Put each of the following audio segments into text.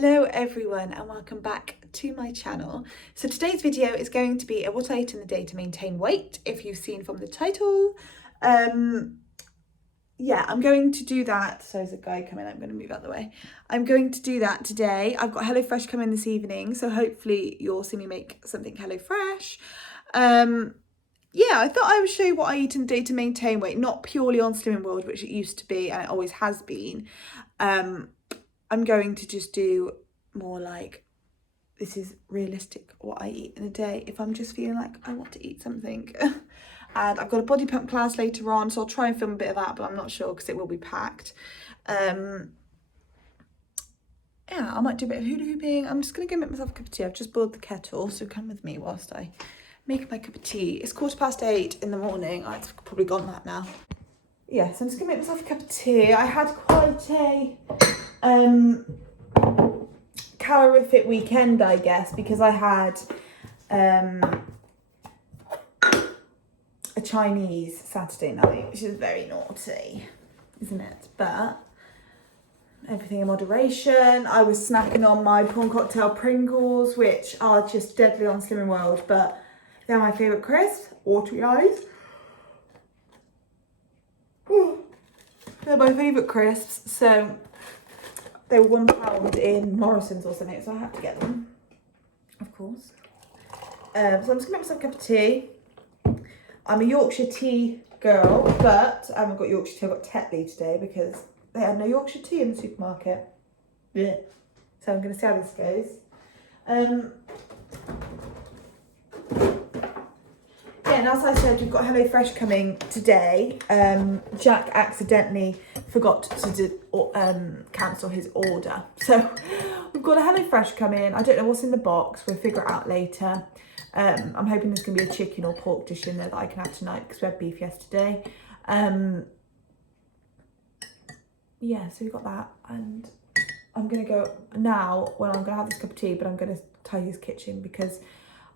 Hello everyone and welcome back to my channel. So today's video is going to be a what I ate in the day to maintain weight, if you've seen from the title. Yeah, I'm going to do that. So there's a guy coming, I'm going to move out the way. I'm going to do that today. I've got HelloFresh coming this evening, so hopefully you'll see me make something HelloFresh. Yeah, I thought I would show you what I eat in the day to maintain weight, not purely on Slimming World, which it used to be and it always has been. I'm going to just do more like, this is realistic what I eat in a day if I'm just feeling like I want to eat something. And I've got a body pump class later on, so I'll try and film a bit of that, but I'm not sure because it will be packed. Yeah, I might do a bit of hula hooping. I'm just going to go make myself a cup of tea. I've just boiled the kettle, so come with me whilst I make my cup of tea. It's 8:15 in the morning. I've probably gone that now. Yeah, so I'm just going to make myself a cup of tea. I had quite a calorific weekend, I guess, because I had a Chinese Saturday night, which is very naughty, isn't it? But everything in moderation. I was snacking on my prawn cocktail Pringles, which are just deadly on Slimming World, but they're my favourite crisps. Watery eyes. They're my favourite crisps, so they were £1 in Morrison's or something, so I had to get them, of course. So I'm just gonna make myself a cup of tea. I'm a Yorkshire tea girl, but I haven't got Yorkshire tea, I've got Tetley today because they had no Yorkshire tea in the supermarket. Yeah. So I'm gonna see how this goes. Yeah, and as I said, we've got HelloFresh coming today. Jack accidentally forgot to cancel his order. So we've got a HelloFresh coming. I don't know what's in the box. We'll figure it out later. I'm hoping there's going to be a chicken or pork dish in there that I can have tonight because we had beef yesterday. Yeah, so we've got that. And I'm going to go now, well, I'm going to have this cup of tea, but I'm going to tidy his kitchen because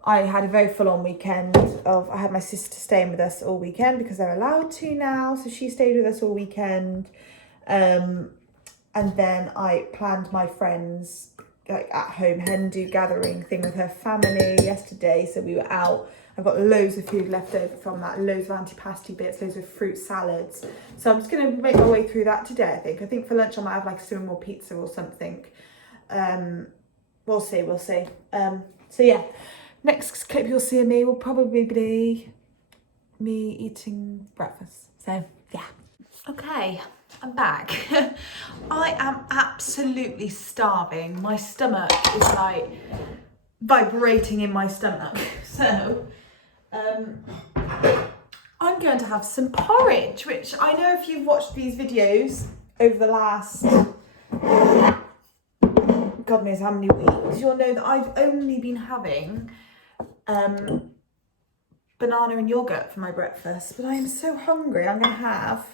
I had a very full-on weekend I had my sister staying with us all weekend because they're allowed to now. So she stayed with us all weekend. And then I planned my friend's like at-home hen-do gathering thing with her family yesterday. So we were out. I've got loads of food left over from that, loads of antipasti bits, loads of fruit salads. So I'm just going to make my way through that today, I think. I think for lunch I might have like a cinnamon roll pizza or something. We'll see. So yeah. Next clip you'll see of me will probably be me eating breakfast. So, yeah. Okay, I'm back. I am absolutely starving. My stomach is like vibrating in my stomach. So, I'm going to have some porridge, which I know if you've watched these videos over the last God knows how many weeks, you'll know that I've only been having banana and yogurt for my breakfast, but I am so hungry. I'm going to have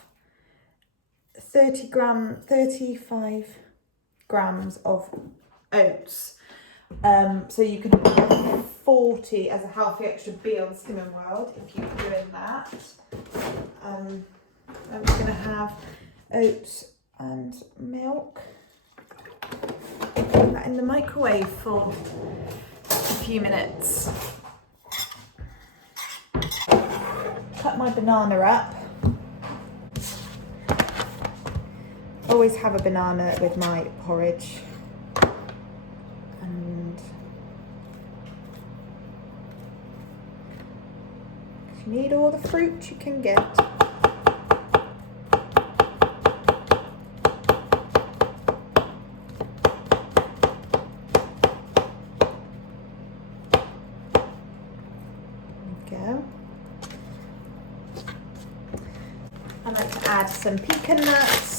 35 grams of oats. So you can have 40 as a healthy extra B on Slimming World if you're doing that. I'm just going to have oats and milk. Put that in the microwave for a few minutes. Cut my banana up. Always have a banana with my porridge. And you need all the fruit you can get. I like to add some pecan nuts.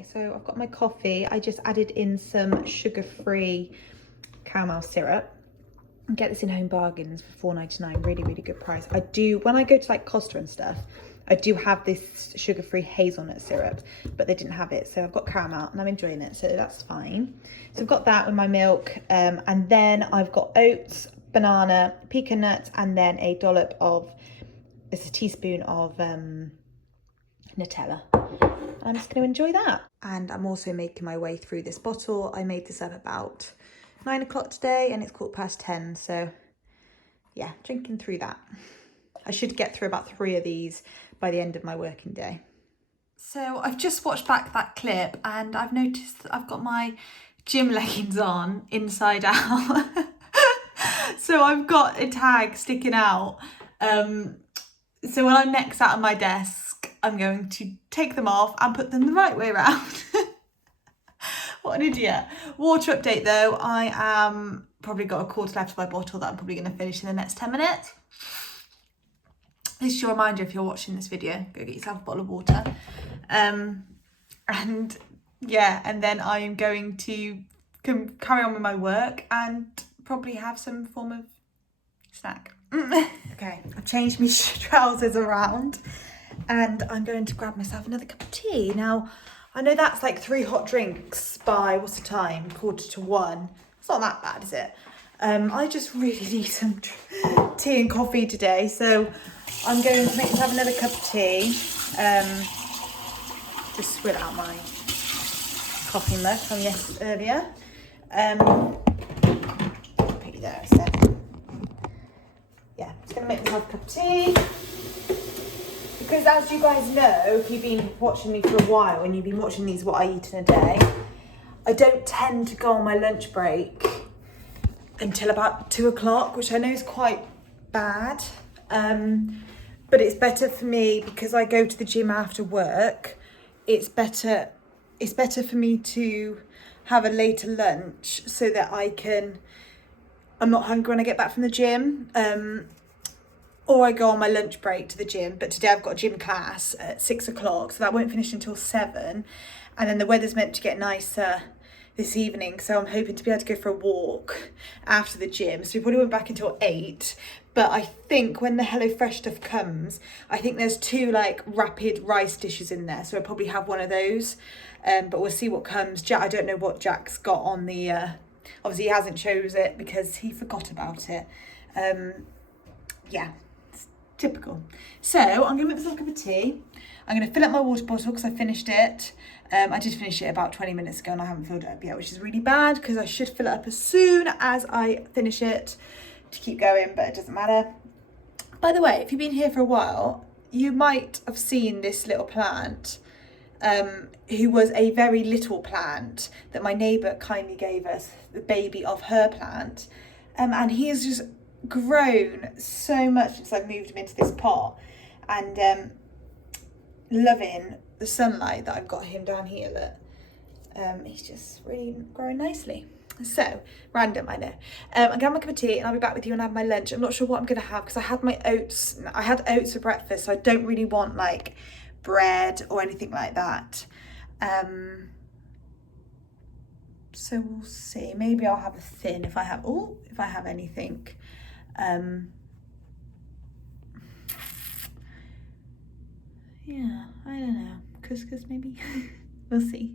Okay, so I've got my coffee. I just added in some sugar-free caramel syrup. And get this in Home Bargains for $4.99. Really, really good price. I do, when I go to like Costa and stuff, I do have this sugar-free hazelnut syrup, but they didn't have it. So I've got caramel and I'm enjoying it, so that's fine. So I've got that with my milk. And then I've got oats, banana, pecan nuts, and then a dollop of, it's a teaspoon of Nutella. I'm just going to enjoy that. And I'm also making my way through this bottle. I made this up about 9 o'clock today and it's 10:15. So yeah, drinking through that. I should get through about 3 of these by the end of my working day. So I've just watched back that clip and I've noticed that I've got my gym leggings on inside out. So I've got a tag sticking out. So when I'm next out of my desk, I'm going to take them off and put them the right way around. What an idiot. Water update though, I am probably got a quarter left of my bottle that I'm probably going to finish in the next 10 minutes. This is your reminder, if you're watching this video, go get yourself a bottle of water. And yeah, and then I am going to carry on with my work and probably have some form of snack. Okay, I've changed my trousers around and I'm going to grab myself another cup of tea. Now, I know that's like 3 hot drinks by, what's the time? 1:45. It's not that bad, is it? I just really need some tea and coffee today, so I'm going to make myself another cup of tea. Just swill out my coffee mug from earlier. Put you there instead. Yeah, just going to make myself a cup of tea. Because as you guys know, if you've been watching me for a while and you've been watching these what I eat in a day, I don't tend to go on my lunch break until about 2 o'clock, which I know is quite bad. But it's better for me because I go to the gym after work. It's better for me to have a later lunch so that I'm not hungry when I get back from the gym. Or I go on my lunch break to the gym, but today I've got a gym class at 6 o'clock, so that won't finish until 7. And then the weather's meant to get nicer this evening, so I'm hoping to be able to go for a walk after the gym. So we probably won't back until 8. But I think when the HelloFresh stuff comes, I think there's 2 like rapid rice dishes in there, so I'll probably have one of those. But we'll see what comes. I don't know what Jack's got on the. Obviously, he hasn't chose it because he forgot about it. Yeah. Typical. So I'm going to make myself a cup of tea. I'm going to fill up my water bottle because I finished it. I did finish it about 20 minutes ago and I haven't filled it up yet, which is really bad because I should fill it up as soon as I finish it to keep going, but it doesn't matter. By the way, if you've been here for a while, you might have seen this little plant, who was a very little plant that my neighbour kindly gave us, the baby of her plant. And he is just grown so much since I've moved him into this pot, and loving the sunlight that I've got him down here. Look, he's just really growing nicely. So random, I know. I'm gonna have my cup of tea and I'll be back with you and have my lunch. I'm not sure what I'm gonna have because I had oats for breakfast, so I don't really want like bread or anything like that. So we'll see. Maybe I'll have a thin if I have anything. Yeah, I don't know. Couscous maybe. We'll see.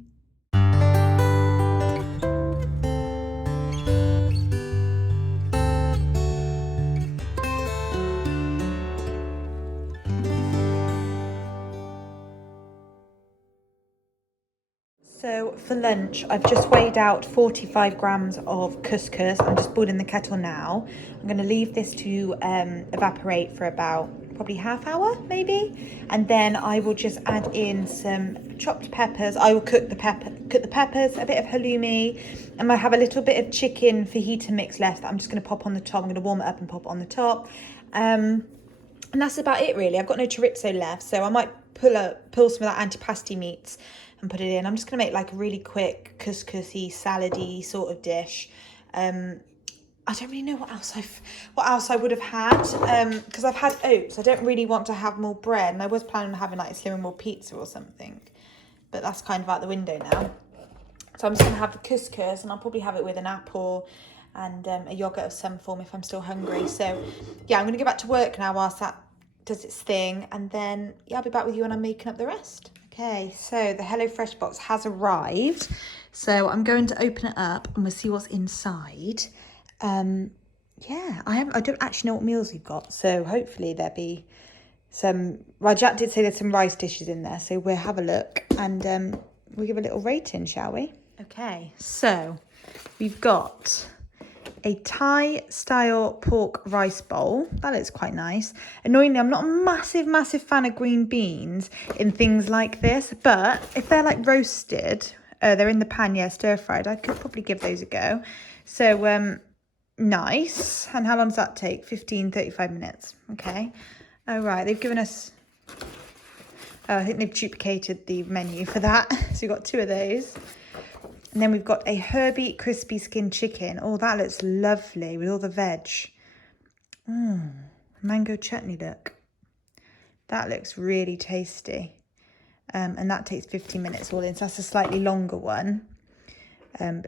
So for lunch, I've just weighed out 45 grams of couscous. I'm just boiling the kettle now. I'm going to leave this to evaporate for about probably half hour maybe, and then I will just add in some chopped peppers. I will cook the peppers, a bit of halloumi, and I have a little bit of chicken fajita mix left that I'm just going to pop on the top. I'm going to warm it up and pop it on the top, and that's about it really. I've got no chorizo left, so I might pull some of that antipasti meats and put it in. I'm just going to make like a really quick couscousy, salady sort of dish. I don't really know what else I would have had, because I've had oats. I don't really want to have more bread, and I was planning on having like a cinnamon roll pizza or something. but that's kind of out the window now. So I'm just going to have the couscous, and I'll probably have it with an apple and a yogurt of some form if I'm still hungry. So yeah, I'm going to go back to work now whilst that does its thing, and then yeah, I'll be back with you when I'm making up the rest. Okay, so the HelloFresh box has arrived. So I'm going to open it up and we'll see what's inside. Yeah, I don't actually know what meals we've got, so hopefully there'll be some. Well, Jack did say there's some rice dishes in there, so we'll have a look and we'll give a little rating, shall we? Okay, so we've got a Thai style pork rice bowl. That looks quite nice. Annoyingly, I'm not a massive fan of green beans in things like this, but if they're like roasted, they're in the pan, yeah, stir fried, I could probably give those a go. So nice. And how long does that take? 35 minutes. Okay. All right, they've given us, I think they've duplicated the menu for that. So we've got 2 of those. And then we've got a herby crispy skin chicken. Oh, that looks lovely with all the veg. Mango chutney, look. That looks really tasty. And that takes 15 minutes all in. So that's a slightly longer one.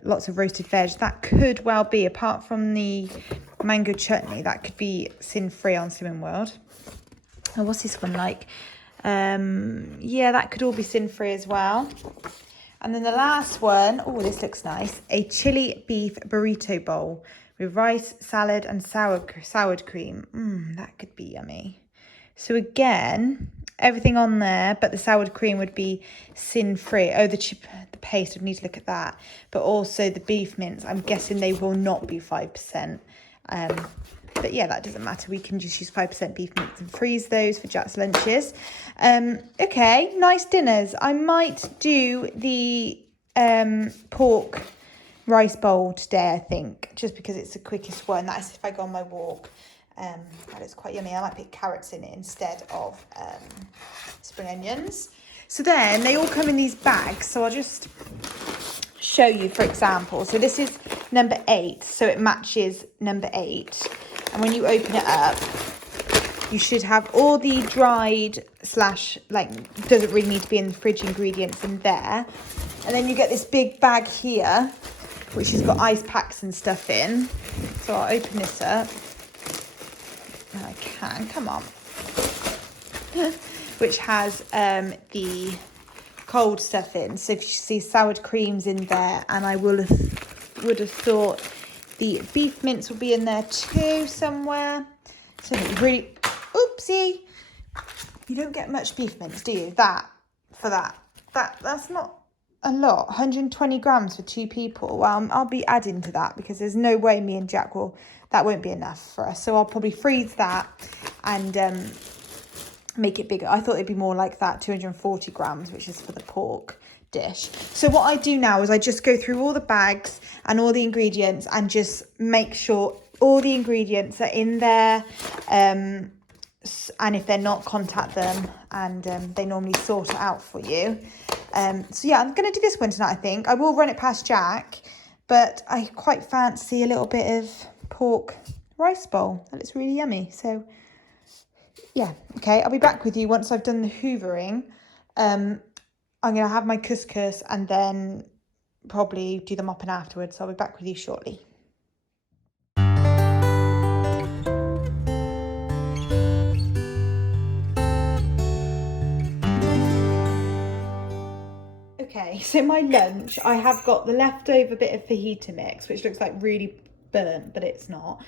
Lots of roasted veg. That could well be, apart from the mango chutney, that could be sin-free on Slimming World. Oh, what's this one like? Yeah, that could all be sin-free as well. And then the last one, oh, this looks nice. A chili beef burrito bowl with rice, salad and sour cream. That could be yummy. So again, everything on there, but the sour cream would be sin-free. Oh, the paste, I'd need to look at that. But also the beef mince, I'm guessing they will not be 5%. But yeah, that doesn't matter. We can just use 5% beef mince and freeze those for Jack's lunches. Okay, nice dinners. I might do the pork rice bowl today, I think, just because it's the quickest one. That's if I go on my walk. That is quite yummy. I might put carrots in it instead of spring onions. So then they all come in these bags. So I'll just show you, for example. So this is number 8. So it matches number 8. And when you open it up, you should have all the dried / like, doesn't really need to be in the fridge ingredients in there. And then you get this big bag here, which has got ice packs and stuff in. So I'll open this up. I can, come on. Which has the cold stuff in. So if you see sour creams in there, and I would have thought the beef mince will be in there too somewhere. So really, oopsie, you don't get much beef mince, do you? That's not a lot. 120 grams for 2 people. Well, I'll be adding to that because there's no way me and Jack that won't be enough for us. So I'll probably freeze that and make it bigger. I thought it'd be more like that, 240 grams, which is for the pork dish. So what I do now is I just go through all the bags and all the ingredients and just make sure all the ingredients are in there. And if they're not, contact them, and they normally sort it out for you. So yeah, I'm going to do this one tonight, I think. I will run it past Jack, but I quite fancy a little bit of pork rice bowl. That looks really yummy. So yeah, okay, I'll be back with you once I've done the hoovering. I'm going to have my couscous and then probably do the mopping afterwards. So I'll be back with you shortly. Okay, so my lunch, I have got the leftover bit of fajita mix, which looks like really burnt, but it's not.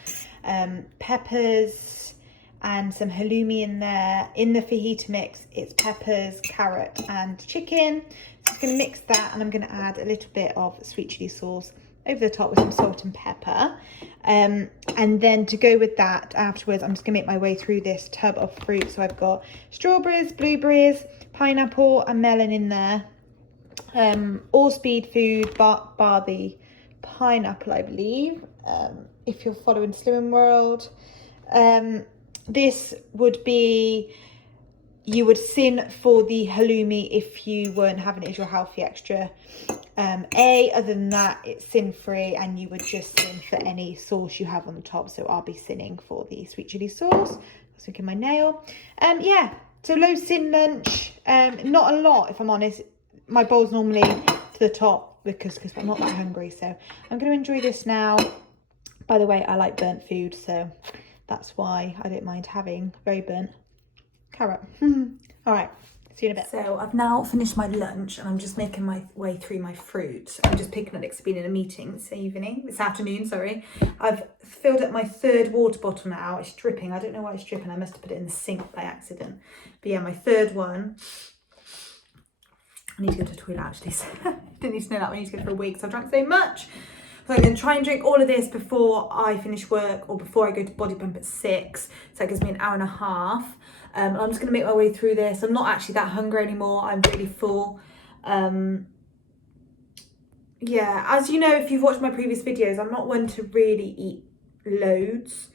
Peppers and some halloumi in there. In the fajita mix, it's peppers, carrot and chicken. So I'm going to mix that, and I'm going to add a little bit of sweet chili sauce over the top with some salt and pepper. And then to go with that afterwards, I'm just going to make my way through this tub of fruit. So I've got strawberries, blueberries, pineapple and melon in there. All speed food, bar the pineapple, I believe, if you're following Slimming World. This would be, you would sin for the halloumi if you weren't having it as your healthy extra. Other than that, it's sin free, and you would just sin for any sauce you have on the top. So I'll be sinning for the sweet chili sauce. That's looking my nail. Yeah, so low sin lunch. Not a lot, if I'm honest. my bowl's normally to the top because I'm not that hungry. So I'm going to enjoy this now. By the way, I like burnt food, so that's why I don't mind having very burnt carrot. All right, see you in a bit. So I've now finished my lunch and I'm just making my way through my fruit. I'm just picking up Nick's been in a meeting this afternoon, sorry. I've filled up my 3rd water bottle now. It's dripping. I don't know why it's dripping. I must have put it in the sink by accident. But yeah, my 3rd one. I need to go to the toilet actually, so didn't need to know that. I need to go for a week, so I've drank so much. So I'm going to try and drink all of this before I finish work or before I go to body pump at 6. So that gives me an hour and a half. I'm just going to make my way through this. I'm not actually that hungry anymore. I'm really full. Yeah, as you know, if you've watched my previous videos, I'm not one to really eat loads.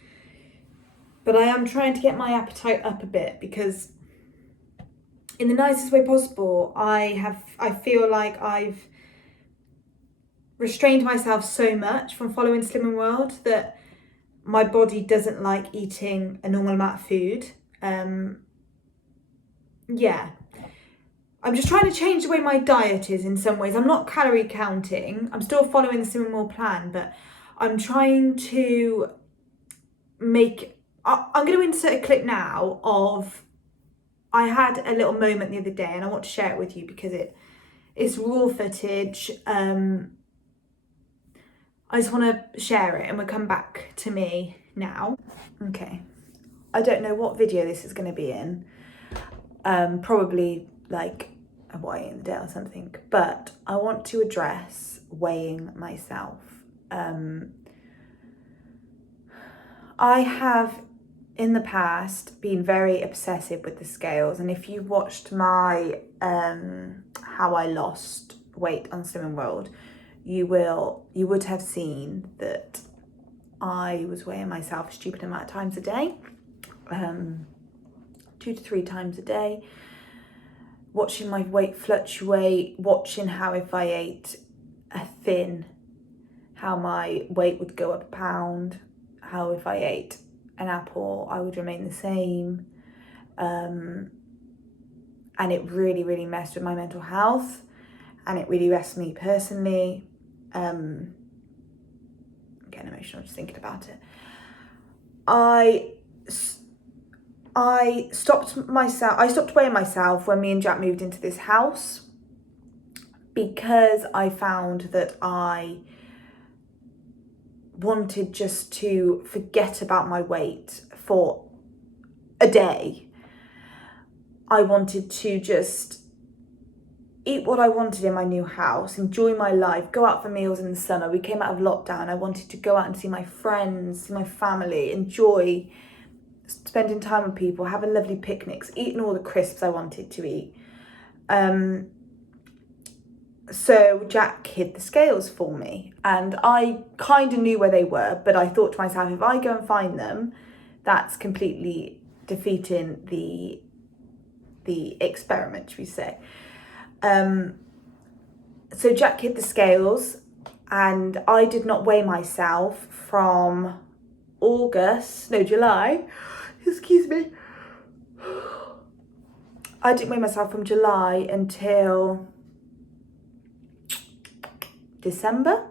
But I am trying to get my appetite up a bit because in the nicest way possible, I feel like I've restrained myself so much from following Slimming World that my body doesn't like eating a normal amount of food. Yeah, I'm just trying to change the way my diet is in some ways. I'm not calorie counting. I'm still following the Slimming World plan, but I'm trying to make... I'm going to insert a clip now of... I had a little moment the other day and I want to share it with you because it's raw footage. I just want to share it and we'll come back to me now. Okay. I don't know what video this is going to be in. Probably like a weigh in the day or something. But I want to address weighing myself. I have in the past been very obsessive with the scales. And if you watched my how I lost weight on Slimming World, you would have seen that I was weighing myself a stupid amount of times a day, 2 to 3 times a day, watching my weight fluctuate, watching how if I ate a thin, how my weight would go up a pound, how if I ate an apple, I would remain the same. And it really, really messed with my mental health and it really messed me personally. I'm getting emotional just thinking about it. I stopped weighing myself when me and Jack moved into this house because I found that I wanted just to forget about my weight for a day. I wanted to just eat what I wanted in my new house, enjoy my life, go out for meals in the summer. We came out of lockdown. I wanted to go out and see my friends, see my family, enjoy spending time with people, having lovely picnics, eating all the crisps I wanted to eat. So Jack hid the scales for me and I kind of knew where they were, but I thought to myself, if I go and find them, that's completely defeating the experiment, should we say. So Jack hid the scales and I did not weigh myself from July, excuse me. I didn't weigh myself from July until December.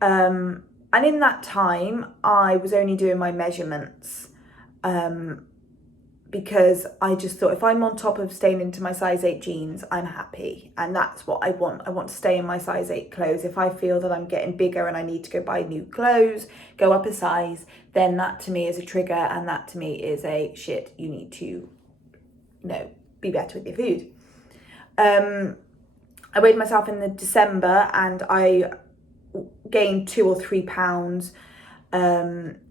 And in that time, I was only doing my measurements because I just thought if I'm on top of staying into my size 8 jeans, I'm happy. And that's what I want. I want to stay in my size 8 clothes. If I feel that I'm getting bigger and I need to go buy new clothes, go up a size, then that to me is a trigger and that to me is a shit, you need to, be better with your food. I weighed myself in the December and I gained 2 or 3 pounds.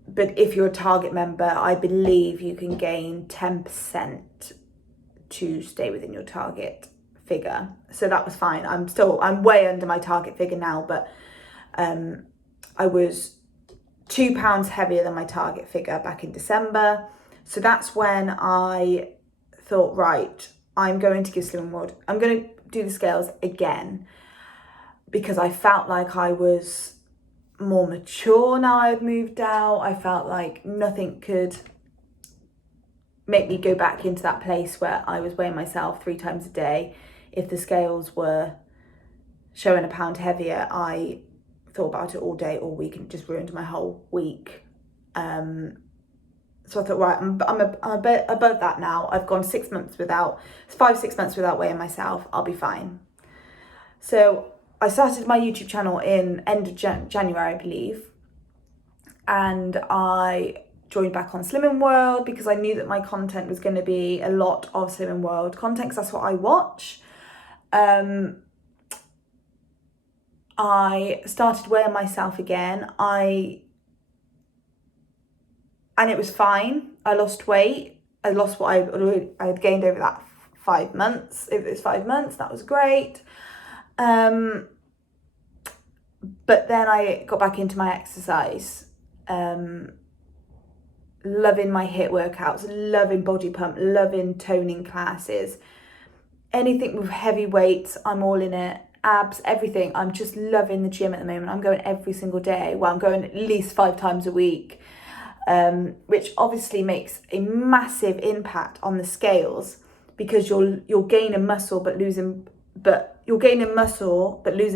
But if you're a Target member, I believe you can gain 10% to stay within your target figure. So that was fine. I'm way under my target figure now, but I was 2 pounds heavier than my target figure back in December. So that's when I thought, right, I'm going to give Slimming World, I'm going to do the scales again because I felt like I was more mature now I had moved out. I felt like nothing could make me go back into that place where I was weighing myself 3 times a day. If the scales were showing a pound heavier, I thought about it all day, all week, and it just ruined my whole week. So I thought, right, I'm a bit above that now. I've gone 6 months without, 5-6 months without weighing myself. I'll be fine. So I started my YouTube channel in end of January, I believe. And I joined back on Slimming World because I knew that my content was going to be a lot of Slimming World content, because that's what I watch. I started weighing myself again. And it was fine. I lost weight. I lost what I had gained over that 5 months. If it was 5 months, that was great. But then I got back into my exercise. Loving my HIIT workouts, loving body pump, loving toning classes. Anything with heavy weights, I'm all in it. Abs, everything. I'm just loving the gym at the moment. I'm going every single day. Well, I'm going at least 5 times a week. Which obviously makes a massive impact on the scales, because you're gaining muscle but losing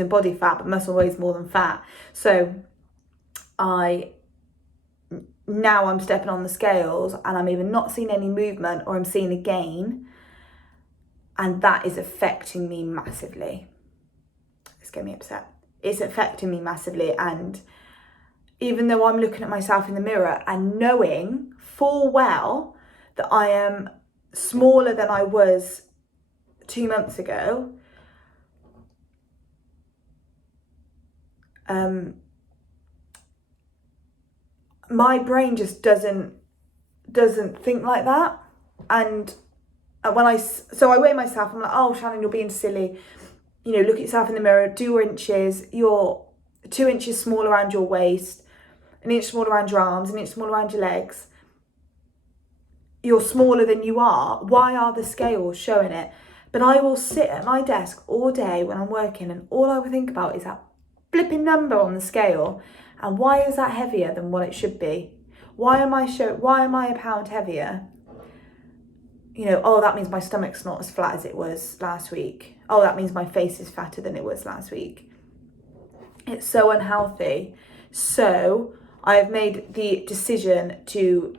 body fat, but muscle weighs more than fat. So now I'm stepping on the scales and I'm either not seeing any movement or I'm seeing a gain, and that is affecting me massively. It's getting me upset. It's affecting me massively, and even though I'm looking at myself in the mirror and knowing full well that I am smaller than I was 2 months ago, my brain just doesn't think like that. And when I weigh myself, I'm like, oh, Shannon, you're being silly. You know, look at yourself in the mirror, do your inches. You're 2 inches small around your waist, an inch smaller around your arms, an inch smaller around your legs. You're smaller than you are. Why are the scales showing it? But I will sit at my desk all day when I'm working, and all I will think about is that flipping number on the scale, and why is that heavier than what it should be? Why am I a pound heavier? You know, oh, that means my stomach's not as flat as it was last week. Oh, that means my face is fatter than it was last week. It's so unhealthy. So I have made the decision to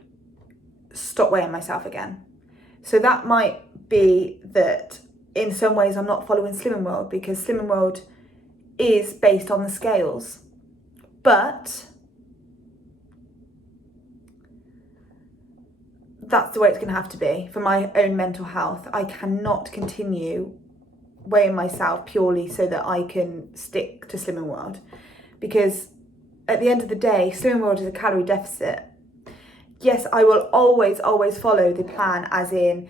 stop weighing myself again. So that might be that in some ways I'm not following Slimming World, because Slimming World is based on the scales. But that's the way it's going to have to be for my own mental health. I cannot continue weighing myself purely so that I can stick to Slimming World, because at the end of the day, Slimming World is a calorie deficit. Yes, I will always follow the plan, as in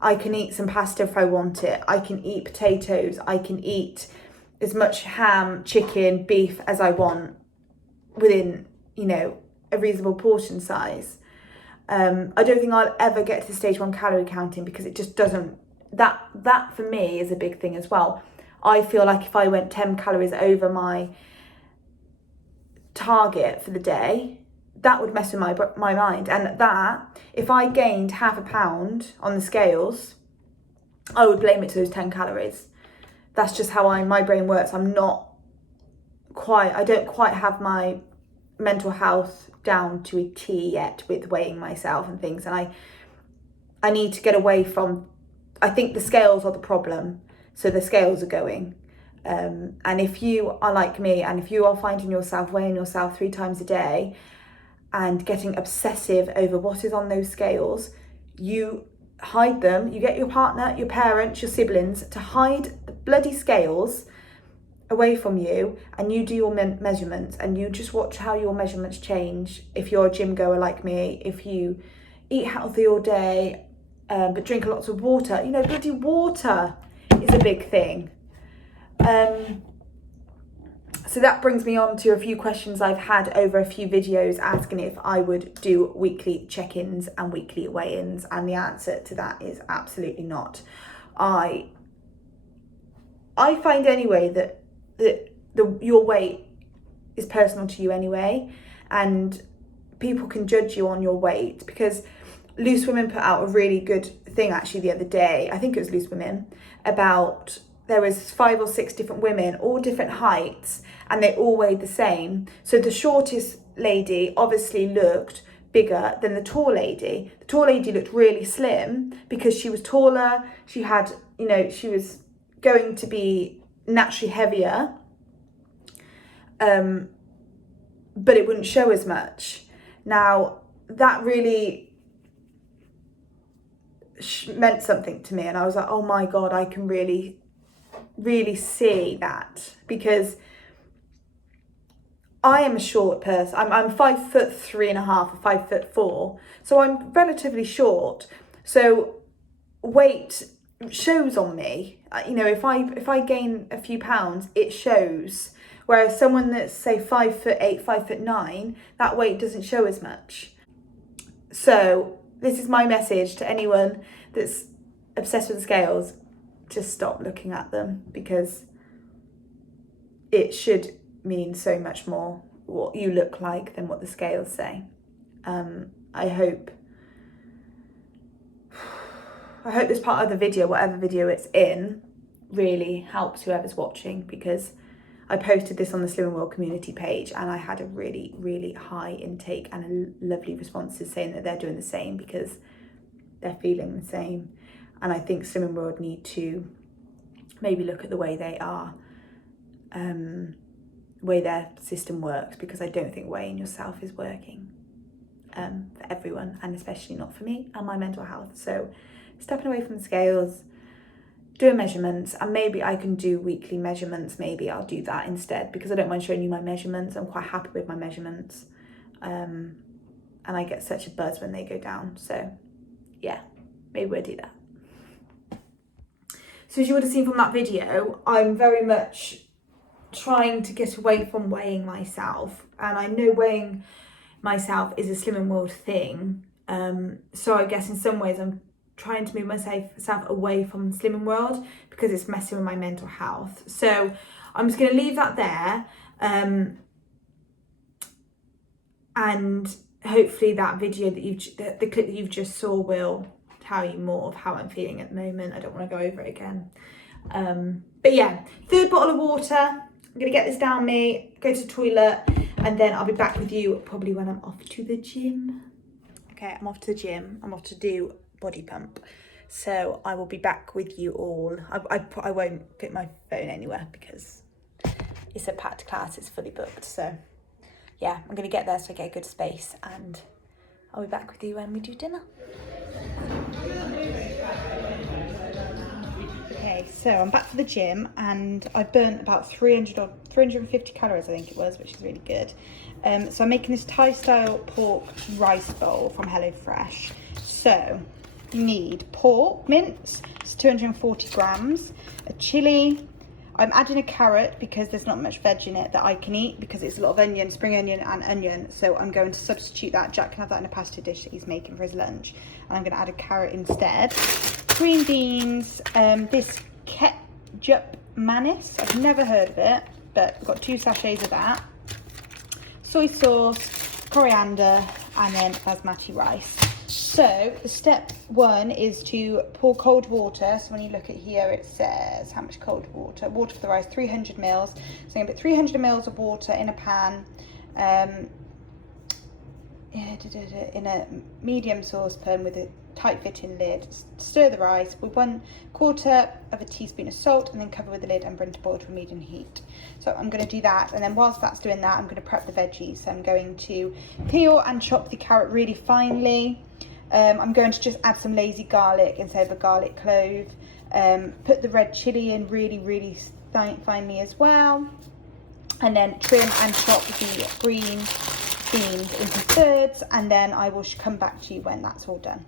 I can eat some pasta if I want it. I can eat potatoes. I can eat as much ham, chicken, beef as I want within, you know, a reasonable portion size. I don't think I'll ever get to the stage where I'm calorie counting, because it just doesn't, that for me is a big thing as well. I feel like if I went 10 calories over my target for the day, that would mess with my mind. And that, if I gained half a pound on the scales, I would blame it to those 10 calories. That's just how my brain works. I don't quite have my mental health down to a T yet with weighing myself and things. And I need to get away from, I think the scales are the problem. So the scales are going. And if you are like me, and if you are finding yourself weighing yourself 3 times a day and getting obsessive over what is on those scales, you hide them. You get your partner, your parents, your siblings to hide the bloody scales away from you, and you do your measurements, and you just watch how your measurements change. If you're a gym goer like me, if you eat healthy all day, but drink lots of water, you know, bloody water is a big thing. So that brings me on to a few questions I've had over a few videos asking if I would do weekly check-ins and weekly weigh-ins, and the answer to that is absolutely not. I find anyway that your weight is personal to you anyway, and people can judge you on your weight, because Loose Women put out a really good thing actually the other day. I think it was Loose Women, about there was 5 or 6 different women, all different heights, and they all weighed the same. So the shortest lady obviously looked bigger than the tall lady. The tall lady looked really slim because she was taller. She had, you know, she was going to be naturally heavier, but it wouldn't show as much. Now, that really meant something to me, and I was like, oh my God, I can really see that, because I am a short person. I'm 5'3.5" or 5'4", so I'm relatively short. So weight shows on me. You know, if I gain a few pounds, it shows. Whereas someone that's say 5'8", 5'9", that weight doesn't show as much. So this is my message to anyone that's obsessed with the scales: just stop looking at them, because it should mean so much more what you look like than what the scales say. I hope this part of the video, whatever video it's in, really helps whoever's watching, because I posted this on the Slimming World community page and I had a really high intake and lovely responses saying that they're doing the same because they're feeling the same. And I think Slimming World need to maybe look at the way they are, way their system works, because I don't think weighing yourself is working for everyone, and especially not for me and my mental health. So stepping away from the scales, doing measurements, and maybe I can do weekly measurements. Maybe I'll do that instead, because I don't mind showing you my measurements. I'm quite happy with my measurements, and I get such a buzz when they go down. So yeah, maybe we'll do that. So as you would have seen from that video, I'm very much trying to get away from weighing myself, and I know weighing myself is a Slimming World thing. So I guess in some ways I'm trying to move myself away from Slimming World because it's messing with my mental health. So I'm just going to leave that there, and hopefully that video that the clip that you've just saw will tell you more of how I'm feeling at the moment. I don't want to go over it again. But yeah, 3rd bottle of water. I'm going to get this down me, go to the toilet, and then I'll be back with you probably when I'm off to the gym. Okay, I'm off to the gym. I'm off to do body pump. So I will be back with you all. I won't put my phone anywhere because it's a packed class. It's fully booked. So yeah, I'm going to get there so I get a good space, and I'll be back with you when we do dinner. Okay, so I'm back for the gym, and I burnt about 350 calories, I think it was, which is really good. So I'm making this Thai style pork rice bowl from HelloFresh. So you need pork mince, it's 240 grams, a chili. I'm adding a carrot because there's not much veg in it that I can eat, because it's a lot of onion, spring onion and onion. So I'm going to substitute that. Jack can have that in a pasta dish that he's making for his lunch. And I'm going to add a carrot instead. Green beans, this ketchup manis. I've never heard of it, but I've got 2 sachets of that. Soy sauce, coriander, and then basmati rice. So step 1 is to pour cold water. So when you look at here, it says how much cold water. Water for the rice, 300 mils. So I'm going to put 300 mils of water in a pan, in a medium saucepan with a tight fitting lid. Stir the rice with 1/4 of a teaspoon of salt, and then cover with the lid and bring to boil to a medium heat. So I'm going to do that, and then whilst that's doing that, I'm going to prep the veggies. So I'm going to peel and chop the carrot really finely. I'm going to just add some lazy garlic instead of a garlic clove. Put the red chili in really finely as well, and then trim and chop the green beans into thirds, and then I will come back to you when that's all done.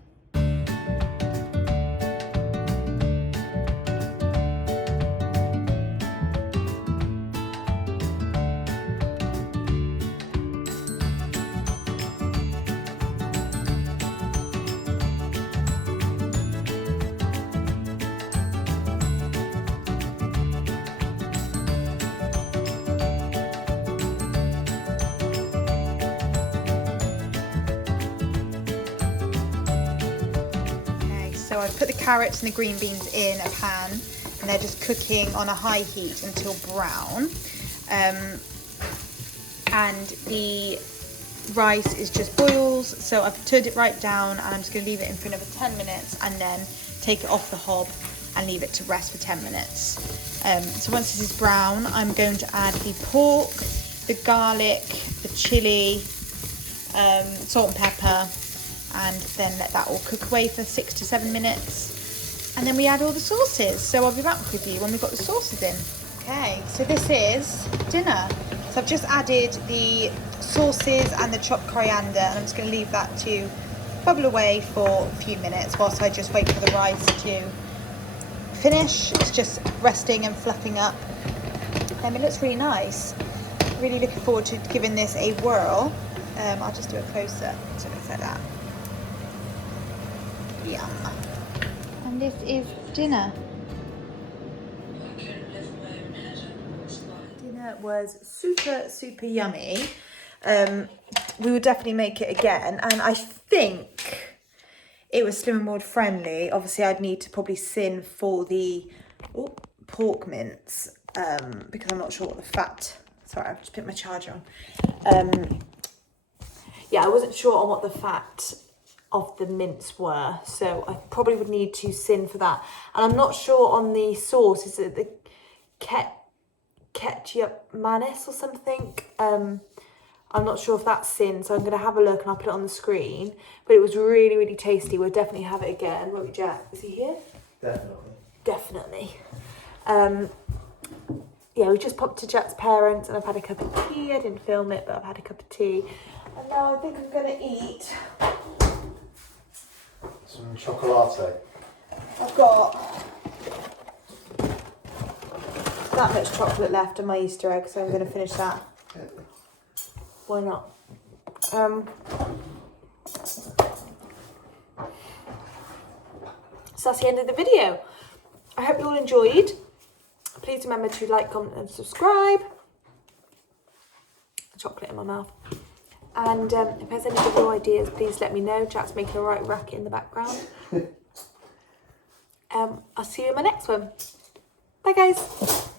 So I've put the carrots and the green beans in a pan, and they're just cooking on a high heat until brown. And the rice is just boils, so I've turned it right down, and I'm just going to leave it in for another 10 minutes and then take it off the hob and leave it to rest for 10 minutes. So once this is brown, I'm going to add the pork, the garlic, the chilli, salt and pepper, and then let that all cook away for 6 to 7 minutes. And then we add all the sauces. So I'll be back with you when we've got the sauces in. Okay, so this is dinner. So I've just added the sauces and the chopped coriander, and I'm just going to leave that to bubble away for a few minutes whilst I just wait for the rice to finish. It's just resting and fluffing up. It looks really nice. Really looking forward to giving this a whirl. I'll just do it closer, so it looks like that. Yum. And this is dinner. Dinner was super yummy. We would definitely make it again, and I think it was Slim and Maud friendly. Obviously I'd need to probably sin for the pork mince, because I'm not sure what the fat, sorry, I've just put my charger on. Yeah, I wasn't sure on what the fat of the mince were, so I probably would need to sin for that. And I'm not sure on the sauce, is it the ketchup mayonnaise or something? I'm not sure if that's sin, so I'm going to have a look and I'll put it on the screen. But it was really tasty. We'll definitely have it again. Won't we, Jack? Is he here? Definitely. Yeah, we just popped to Jack's parents and I've had a cup of tea. I didn't film it, but I've had a cup of tea. And now I think I'm going to eat some chocolate. I've got that much chocolate left on my Easter egg, so I'm going to finish that. Why not? So that's the end of the video. I hope you all enjoyed. Please remember to like, comment and subscribe. Chocolate in my mouth. And if there's any video ideas, please let me know. Jack's making a right racket in the background. I'll see you in my next one. Bye guys.